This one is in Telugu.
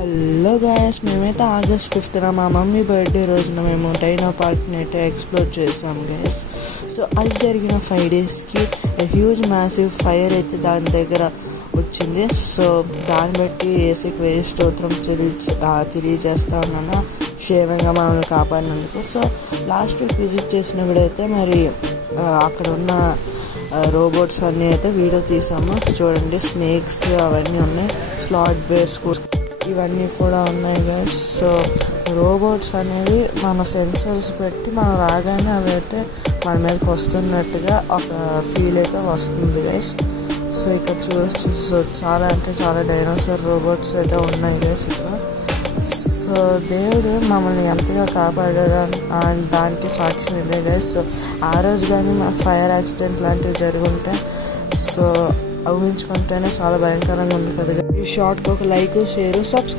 హలో గాయస్, మేమైతే ఆగస్ట్ 5th మా మమ్మీ బర్త్డే రోజున మేము డైనో పార్క్ని అయితే ఎక్స్ప్లోర్ చేసాం గైస్. సో అది జరిగిన 5 daysకి హ్యూజ్ మ్యాసివ్ ఫైర్ అయితే దాని దగ్గర వచ్చింది. సో దాన్ని బట్టి ఏసీకి వేరే స్తోత్రం తెలియజేస్తా ఉన్నాను, క్షేమంగా మనల్ని కాపాడినందుకు. సో లాస్ట్ వీక్ విజిట్ చేసినప్పుడైతే మరి అక్కడ ఉన్న రోబోట్స్ అన్నీ అయితే వీడియో తీసాము. చూడండి, స్నేక్స్ అవన్నీ ఉన్నాయి, స్లాట్ బేర్స్ కూడా ఇవన్నీ కూడా ఉన్నాయి గైస్. సో రోబోట్స్ అనేవి మన సెన్సర్స్ పెట్టి మనం రాగానే అవి అయితే మన మీదకి వస్తున్నట్టుగా ఒక ఫీల్ అయితే వస్తుంది గైస్. సో ఇక్కడ చూడొచ్చు, సో చాలా అంటే చాలా డైనోసార్ రోబోట్స్ అయితే ఉన్నాయి గైస్ ఇక్కడ. సో దేవుడు మమ్మల్ని ఎంతగా కాపాడాడు దానికి సాక్ష్యం ఇదే గైస్. సో ఆ రోజు కానీ మా ఫైర్ యాక్సిడెంట్ లాంటివి జరుగుంటే సో ఊహించుకుంటేనే చాలా భయంకరంగా ఉంది కదా. ఈ షార్ట్కి ఒక లైక్, షేర్, సబ్స్క్రైబ్.